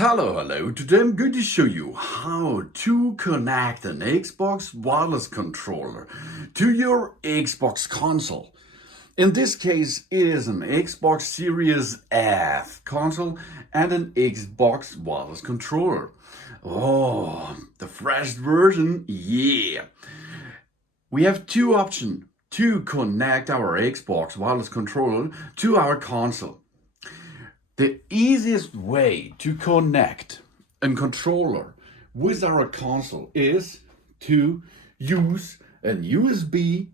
Hello. Today I'm going to show you how to connect an Xbox wireless controller to your Xbox console. In this case, it is an Xbox Series F console and an Xbox wireless controller. Oh, the fresh version, yeah. We have two options to connect our Xbox wireless controller to our console. The easiest way to connect a controller with our console is to use an USB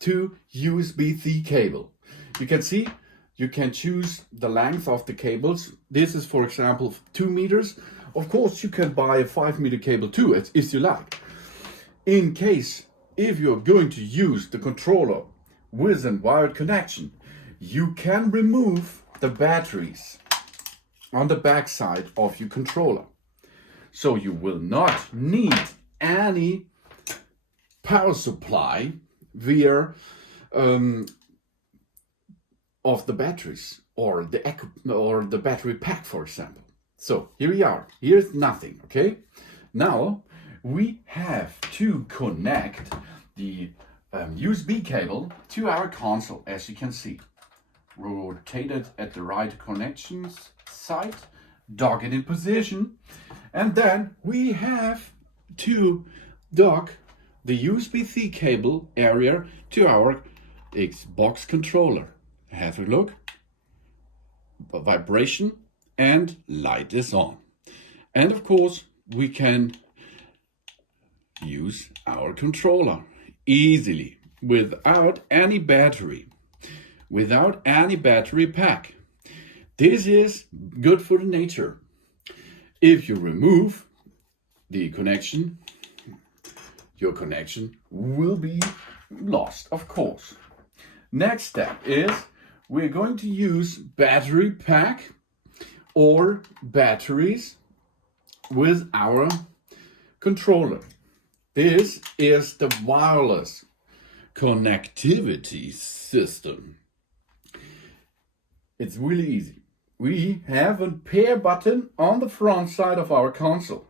to USB-C cable. You can see, you can choose the length of the cables. This is, for example, 2 meters. Of course, you can buy a 5-meter cable too, if you like. In case, if you're going to use the controller with a wired connection, you can remove the batteries on the back side of your controller. So you will not need any power supply via of the batteries or the battery pack, for example. So here we are. Here's nothing, okay? Now we have to connect the USB cable to our console, as you can see. Rotate it at the right connections side, dock it in position, and then we have to dock the USB-C cable area to our Xbox controller. Have a look. Vibration and light is on. And of course, we can use our controller easily without any battery. Without any battery pack. This is good for the nature. If you remove the connection, your connection will be lost, of course. Next step is we're going to use battery pack or batteries with our controller. This is the wireless connectivity system. It's really easy. We have a pair button on the front side of our console.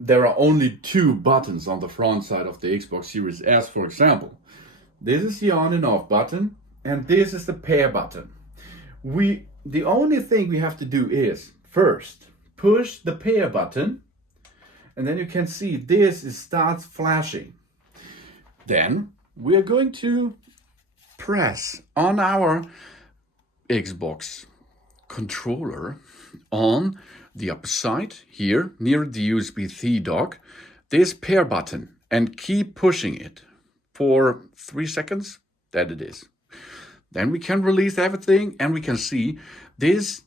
There are only 2 buttons on the front side of the Xbox Series S, for example. This is the on and off button, and this is the pair button. The only thing we have to do is first push the pair button, and then you can see this starts flashing. Then we are going to press on our Xbox controller on the upper side here near the USB-C dock this pair button and keep pushing it for 3 seconds. That it is. Then we can release everything and we can see this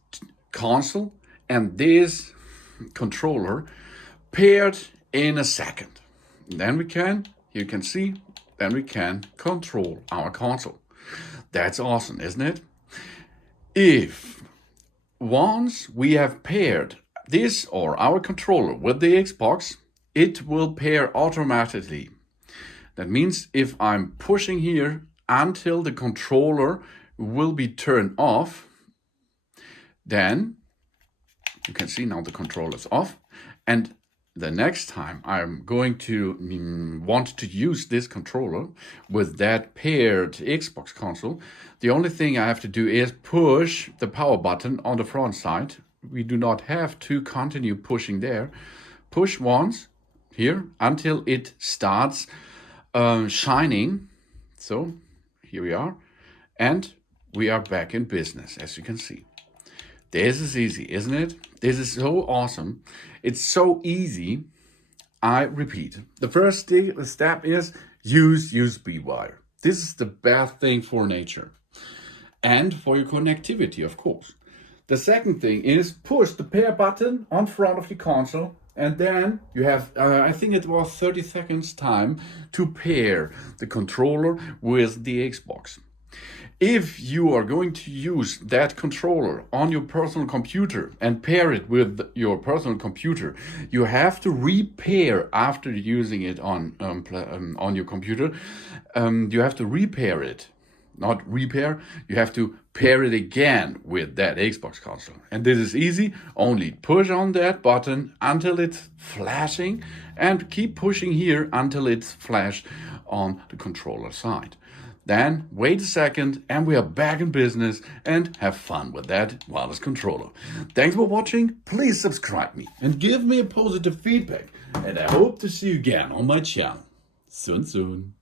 console and this controller paired in a second. Then we can, you can see, then we can control our console. That's awesome, isn't it? If once we have paired this or our controller with the Xbox, it will pair automatically. That means if I'm pushing here until the controller will be turned off, then you can see now the controller is off, and the next time I'm going to want to use this controller with that paired Xbox console, the only thing I have to do is push the power button on the front side. We do not have to continue pushing there. Push once here until it starts shining. So here we are. And we are back in business, as you can see. This is easy, isn't it? This is so awesome. It's so easy. I repeat, the first step is use USB wire. This is the best thing for nature and for your connectivity, of course. The second thing is push the pair button on front of the console, and then you have, I think it was 30 seconds time to pair the controller with the Xbox. If you are going to use that controller on your personal computer and pair it with your personal computer, you have to repair after using it on your computer. You have to repair it not repair, you have to pair it again with that Xbox console. And this is easy. Only push on that button until it's flashing and keep pushing here until it's flashed on the controller side. Then wait a second and we are back in business and have fun with that wireless controller. Thanks for watching. Please subscribe me and give me a positive feedback. And I hope to see you again on my channel. Soon.